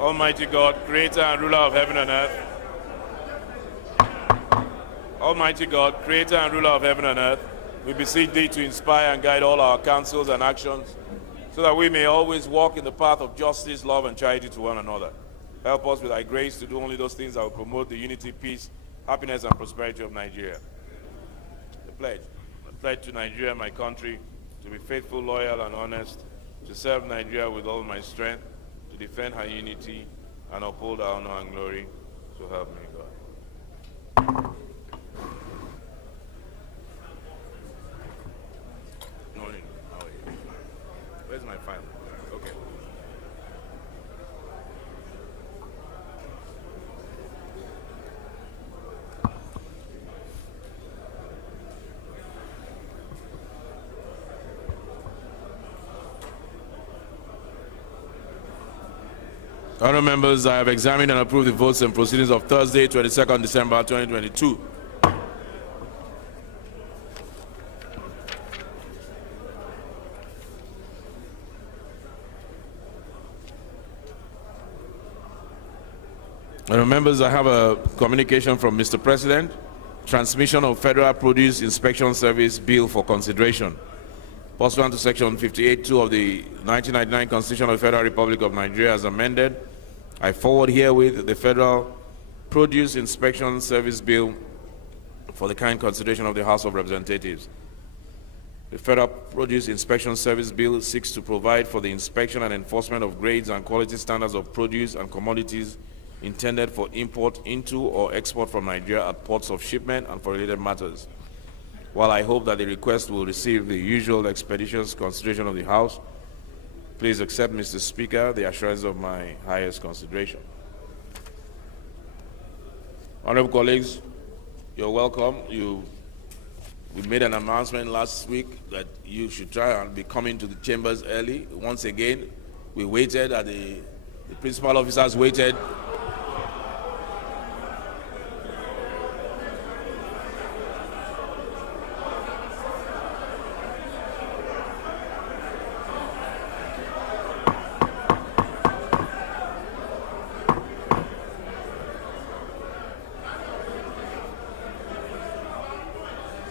Almighty God, creator and ruler of heaven and earth. Almighty God, creator and ruler of heaven and earth, we beseech thee to inspire and guide all our counsels and actions, so that we may always walk in the path of justice, love, and charity to one another. Help us with thy grace to do only those things that will promote the unity, peace, happiness, and prosperity of Nigeria. The pledge. I pledge to Nigeria, my country, to be faithful, loyal, and honest, to serve Nigeria with all my strength, to defend her unity, and uphold her honor and glory. So help me God. Morning. How are you? Where's my file? Okay. Honourable members, I have examined and approved the votes and proceedings of Thursday, 22nd December 2022. Honourable members, I have a communication from Mr. President. Transmission of Federal Produce Inspection Service Bill for consideration. Pursuant to Section 58(2) of the 1999 Constitution of the Federal Republic of Nigeria as amended, I forward herewith the Federal Produce Inspection Service Bill for the kind consideration of the House of Representatives. The Federal Produce Inspection Service Bill seeks to provide for the inspection and enforcement of grades and quality standards of produce and commodities intended for import into or export from Nigeria at ports of shipment and for related matters. While I hope that the request will receive the usual expeditious consideration of the House, please accept, Mr. Speaker, the assurance of my highest consideration. Honorable colleagues, you're welcome. We made an announcement last week that you should try and be coming to the chambers early. Once again, we waited at the principal officers waited.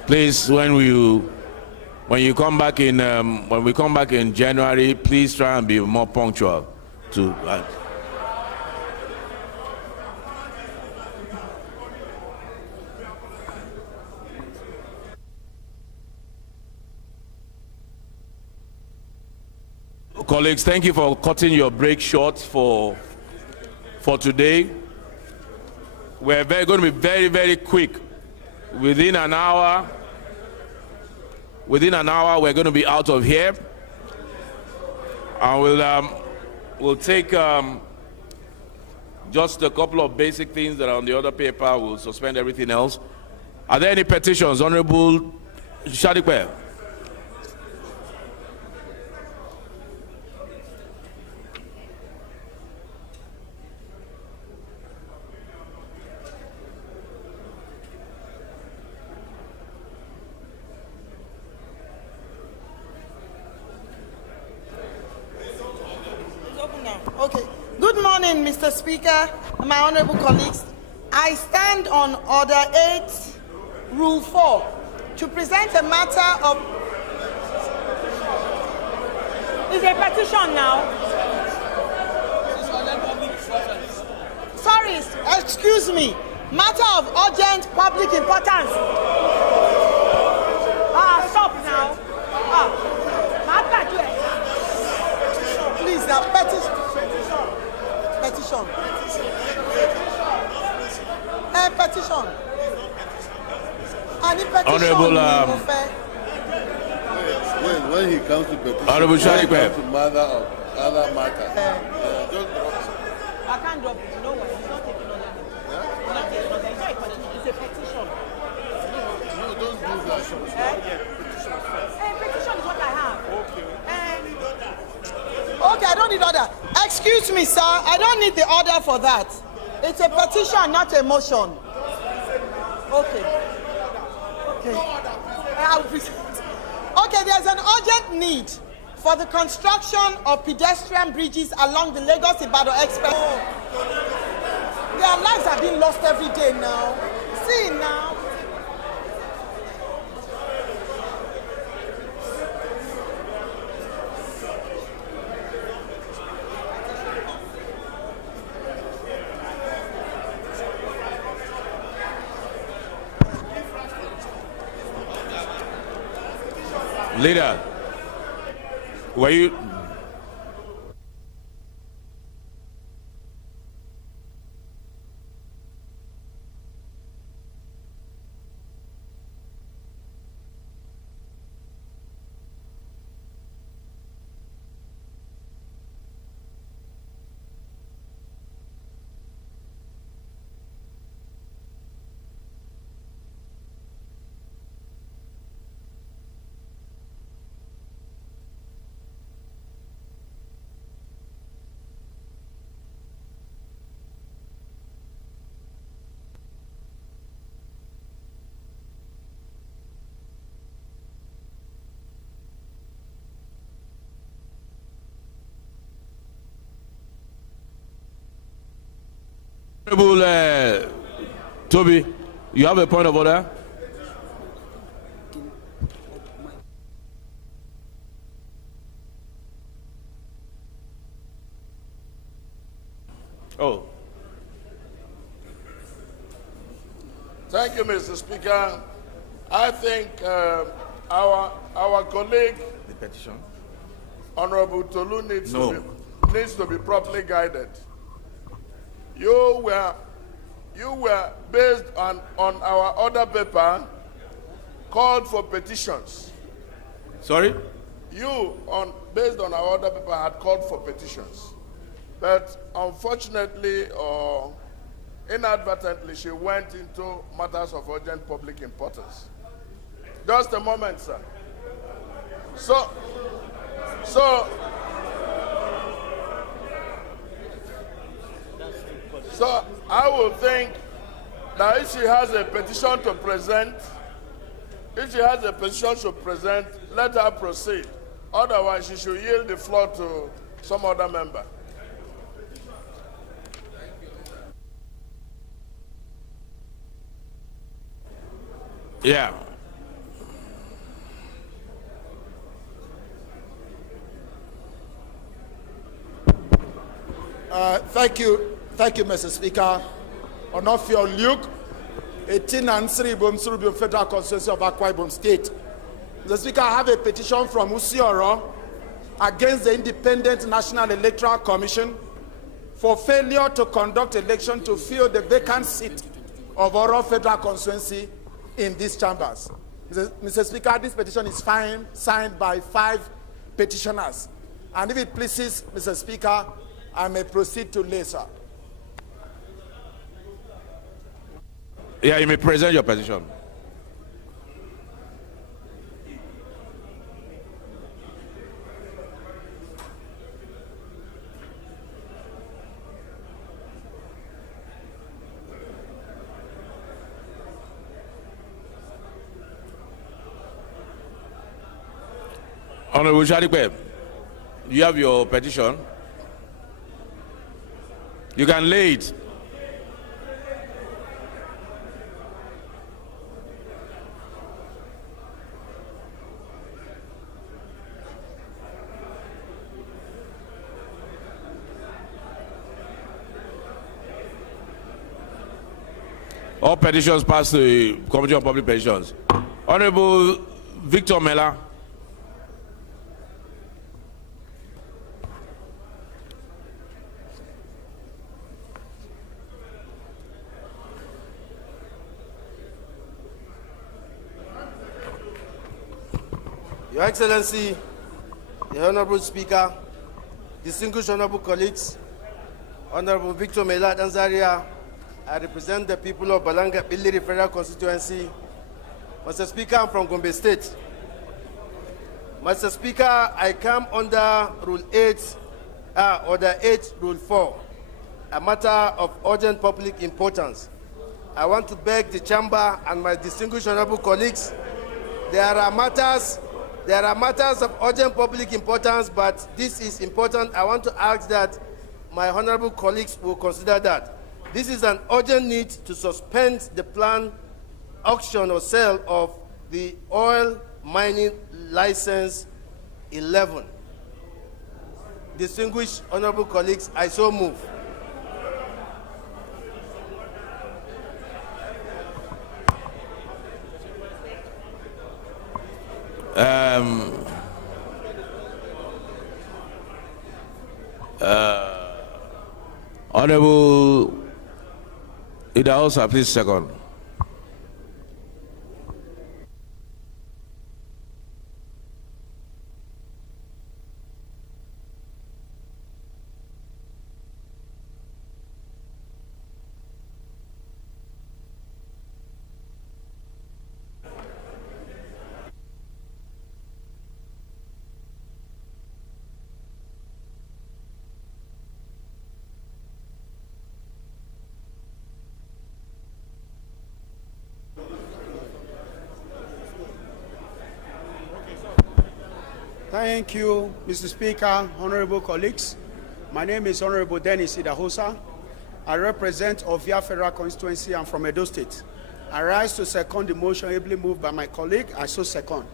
Please, when we come back in January, please try and be more punctual. Colleagues, thank you for cutting your break short for today. We're going to be very, very quick. Within an hour, we're going to be out of here, and we'll take just a couple of basic things that are on the other paper. We'll suspend everything else. Are there any petitions, Honorable Shadikwe? Okay. Good morning, Mr. Speaker and my honorable colleagues. I stand on Order 8, Rule 4, to present a matter of... Is a petition now? Sorry, excuse me. Matter of urgent public importance. Stop now. Please, petition. Petition. Honorable, when he comes to petition, Honorable Shadikwe, to matter of other matters. Just I can't drop it. No way. He's not taking on anything. It's a petition. no, don't do that. Petition is what I have. Okay, I don't need order. Excuse me, sir. I don't need the order for that. It's a petition, not a motion. Okay. I'll present. Okay, there's an urgent need for the construction of pedestrian bridges along the Lagos-Ibadan Express. Their lives are being lost every day now. See now. Leader, were you? Honorable Toby, you have a point of order? Oh. Thank you, Mr. Speaker. I think our colleague, The petition? Honorable Tolu, needs to be properly guided. You were based on our order paper called for petitions. Sorry? Based on our order paper had called for petitions. But unfortunately or inadvertently, she went into matters of urgent public importance. Just a moment, sir. So I would think that if she has a petition to present, let her proceed. Otherwise, she should yield the floor to some other member. Yeah. Thank you, Mr. Speaker. Onofio Luke, 18 and 3 Bomsurubio Federal Constituency of Akwa Ibom State. Mr. Speaker, I have a petition from Usioro against the Independent National Electoral Commission for failure to conduct election to fill the vacant seat of Oro Federal Constituency in these chambers. Mr. Speaker, this petition is signed by 5 petitioners. And if it pleases Mr. Speaker, I may proceed to lay, sir. Yeah, you may present your petition. Honorable Shadipe, you have your petition. You can lay it. All petitions pass to the Committee on Public Petitions. Honorable Victor Mela. Your Excellency, the Honorable Speaker, distinguished Honorable colleagues, Honorable Victor Mela Danzaria, I represent the people of Balanga Plenary Federal Constituency. Mr. Speaker, I'm from Gombe State. Mr. Speaker, I come under Rule 8, Order 8, Rule 4, a matter of urgent public importance. I want to beg the chamber and my distinguished honorable colleagues, there are matters There are matters of urgent public importance, but this is important. I want to ask that my honorable colleagues will consider that. This is an urgent need to suspend the planned auction or sale of the oil mining license 11. Distinguished honorable colleagues, I so move. Honorable Idahosa, please second. Thank you, Mr. Speaker, honorable colleagues. My name is Honorable Dennis Idahosa. I represent Ovia Federal Constituency. I'm from Edo State. I rise to second the motion ably moved by my colleague. I so second.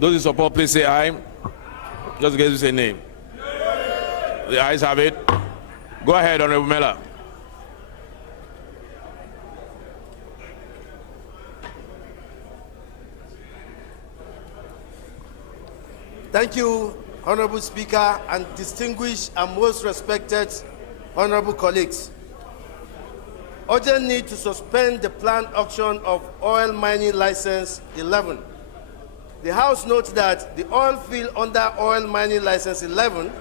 Those in support, please say aye. Just in case you say nay. The ayes have it. Go ahead, Honorable Mela. Thank you, Honorable Speaker, and distinguished and most respected honorable colleagues. Urgent need to suspend the planned auction of oil mining license 11. The House notes that the oil field under oil mining license 11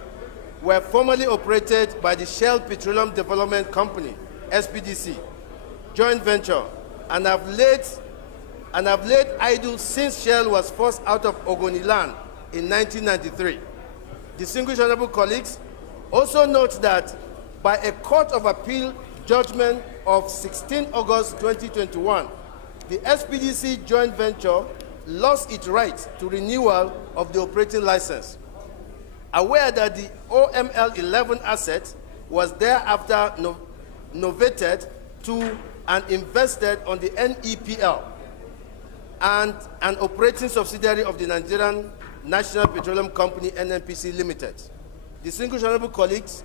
were formerly operated by the Shell Petroleum Development Company, SPDC, joint venture, and have laid idle since Shell was forced out of Ogoni land in 1993. Distinguished honorable colleagues, also note that by a Court of Appeal judgment of 16 August 2021, the SPDC joint venture lost its right to renewal of the operating license. Aware that the OML 11 asset was thereafter novated to and invested on the NEPL and an operating subsidiary of the Nigerian National Petroleum Company, NNPC Limited. Distinguished honorable colleagues,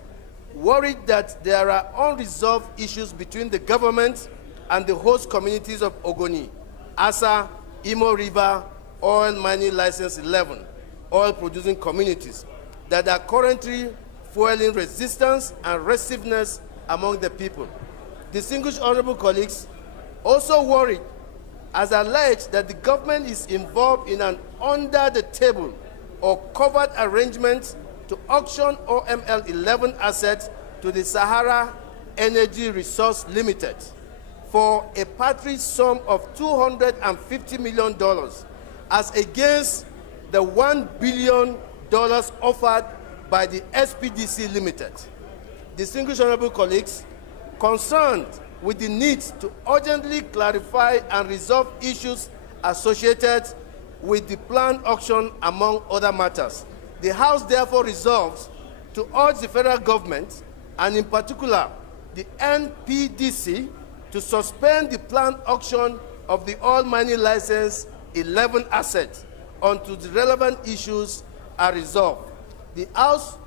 worried that there are unresolved issues between the government and the host communities of Ogoni, Asa, Imo River, Oil Mining License 11, oil-producing communities that are currently fueling resistance and restiveness among the people. Distinguished honorable colleagues, also worried as alleged that the government is involved in an under-the-table or covered arrangement to auction OML 11 assets to the Sahara Energy Resource Limited for a paltry sum of $250 million as against the $1 billion offered by the SPDC Limited. Distinguished honorable colleagues, concerned with the need to urgently clarify and resolve issues associated with the planned auction among other matters, the House therefore resolves to urge the federal government, and in particular the NPDC, to suspend the planned auction of the all mining license 11 assets until the relevant issues are resolved. The House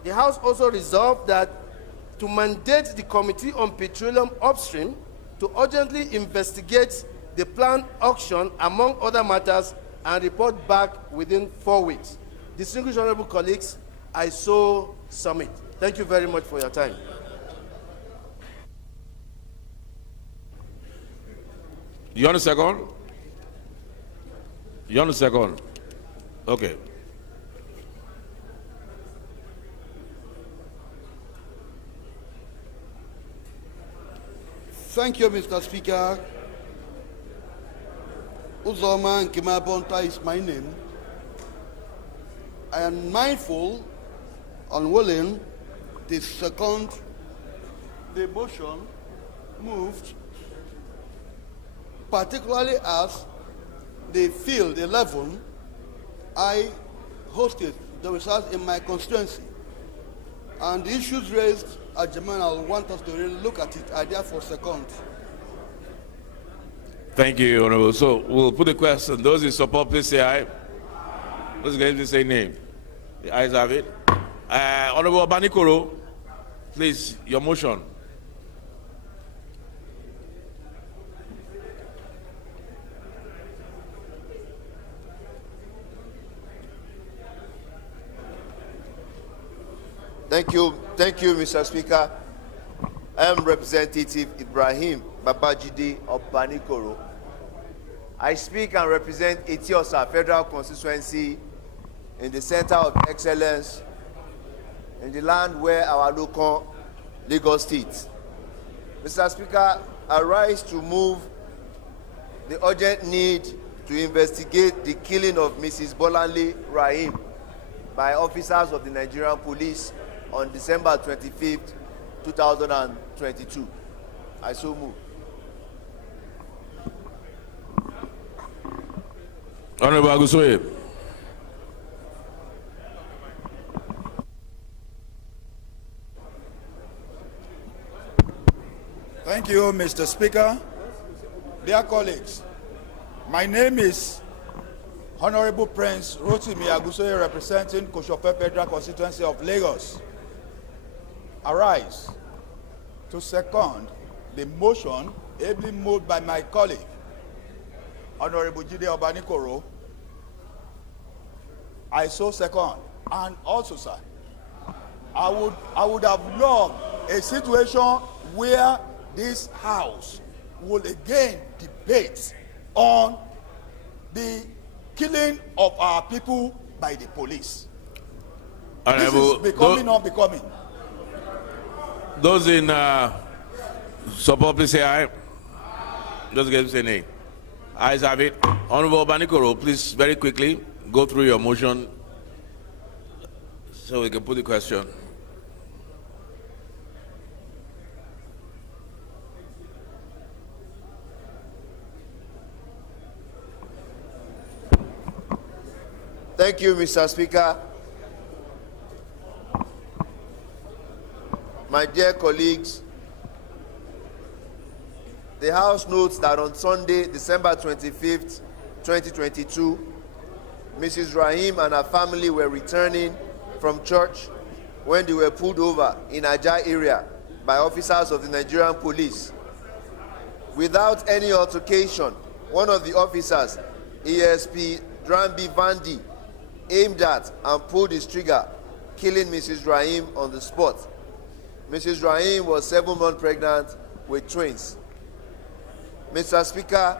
also resolved that to mandate the Committee on Petroleum Upstream to urgently investigate the planned auction, among other matters, and report back within 4 weeks. Distinguished honorable colleagues, I so submit. Thank you very much for your time. You want a second? You want a second? Okay. Thank you, Mr. Speaker. Uzoma Nkimabonta is my name. I am mindful and willing to second the motion moved, particularly as the field 11 I hosted the results in my constituency. And the issues raised at Jamal want us to really look at it. I therefore second. Thank you, Honorable. So we'll put the question. Those in support, please say aye. Those against, please say nay. The ayes have it. Honorable Abanikoro, please, your motion. Thank you, Mr. Speaker. I am Representative Ibrahim Babajide of Banikoro. I speak and represent Etiosa Federal Constituency in the Center of Excellence in the land where our local Lagos State. Mr. Speaker, I rise to move the urgent need to investigate the killing of Mrs. Bolanle Rahim by officers of the Nigerian Police on December 25th, 2022. I so move. Honorable Agusoye. Thank you, Mr. Speaker. Dear colleagues, my name is Honorable Prince Rotimi Agusoye, representing Koshope Federal Constituency of Lagos. Arise to second the motion ably moved by my colleague, Honorable Jide Obanikoro. I so second. And also, sir, I would have loved a situation where this House will again debate on the killing of our people by the police. Honorable, this is becoming unbecoming. Those in support, please say aye. Those against, say nay. Ayes have it. Honorable Banikoro, please very quickly go through your motion so we can put the question. Thank you, Mr. Speaker. My dear colleagues, the House notes that on Sunday, December 25th, 2022, Mrs. Rahim and her family were returning from church when they were pulled over in Ajah area by officers of the Nigerian Police. Without any altercation, one of the officers, ASP Drambi Vandi, aimed at and pulled his trigger, killing Mrs. Rahim on the spot. Mrs. Rahim was 7 months pregnant with twins. Mr. Speaker,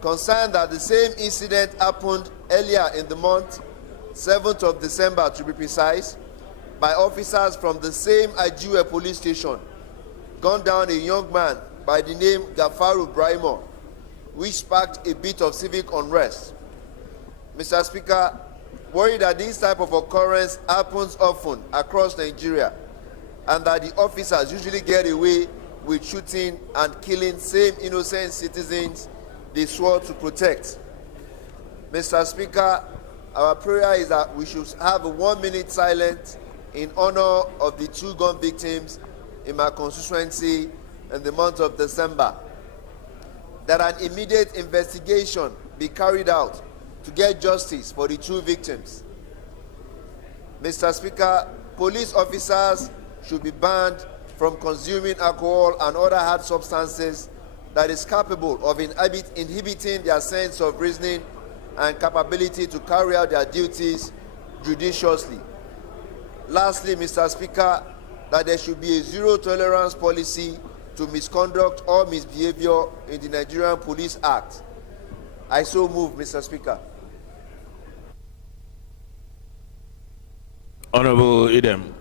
concerned that the same incident happened earlier in the month, 7th of December to be precise, by officers from the same Ajiwe police station, gunned down a young man by the name Gafaru Braimo, which sparked a bit of civic unrest. Mr. Speaker, worried that this type of occurrence happens often across Nigeria, and that the officers usually get away with shooting and killing same innocent citizens they swore to protect. Mr. Speaker, our prayer is that we should have a 1 minute silence in honor of the 2 gun victims in my constituency in the month of December. that an immediate investigation be carried out to get justice for the two victims. Mr. Speaker, police officers should be banned from consuming alcohol and other hard substances that is capable of inhibiting their sense of reasoning and capability to carry out their duties judiciously. Lastly, Mr. Speaker, that there should be a zero-tolerance policy to misconduct or misbehavior in the Nigerian Police Act. I so move, Mr. Speaker. Honorable Idem.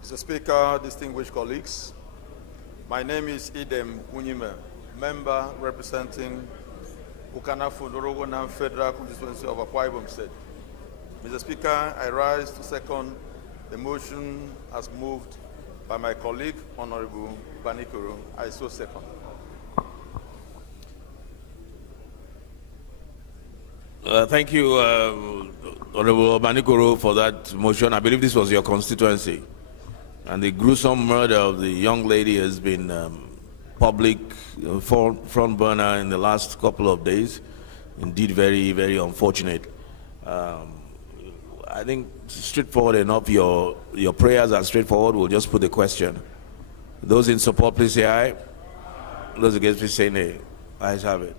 Mr. Speaker, distinguished colleagues, my name is Idem Unyime, member representing Ukanafu Norogonam Federal Constituency of Akwa Ibom State. Mr. Speaker, I rise to second the motion as moved by my colleague, Honorable Banikoro. I so second. Thank you, Honorable Banikoro, for that motion. I believe this was your constituency. And the gruesome murder of the young lady has been public front burner in the last couple of days. Indeed, very, very unfortunate. I think straightforward enough. Your prayers are straightforward. We'll just put the question. Those in support, please say aye. Those against, please say nay. Ayes have it.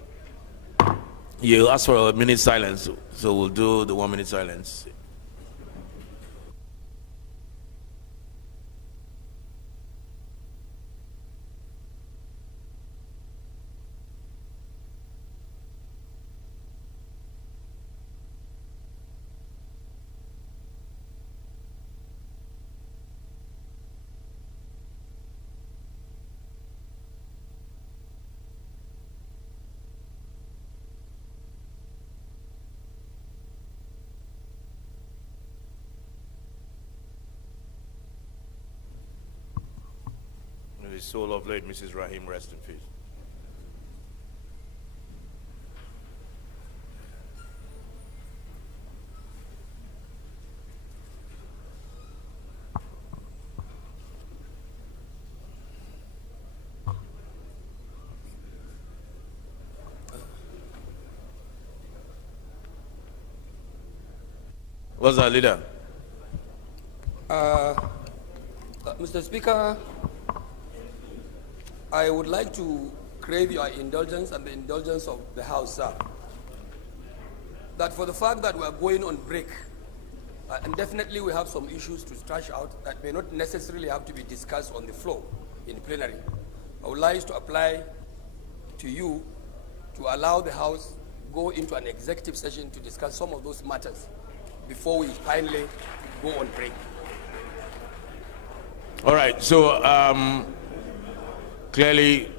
You asked for a minute silence, so we'll do the 1 minute silence. The soul of late Mrs. Rahim, rest in peace. What's our leader? Mr. Speaker, I would like to crave your indulgence and the indulgence of the House, sir, that for the fact that we are going on break, and definitely we have some issues to thrash out that may not necessarily have to be discussed on the floor in plenary, I would like to apply to you to allow the House go into an executive session to discuss some of those matters before we finally go on break. All right, so clearly,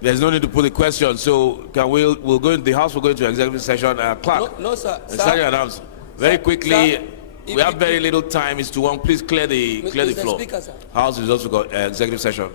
there's no need to put the question. So we'll go in the House. We'll go into executive session. Clerk, No, sir. announce very quickly. Sir, we have very little time. Is to one. Please clear the Mr. floor. Speaker, sir. House is also got executive session.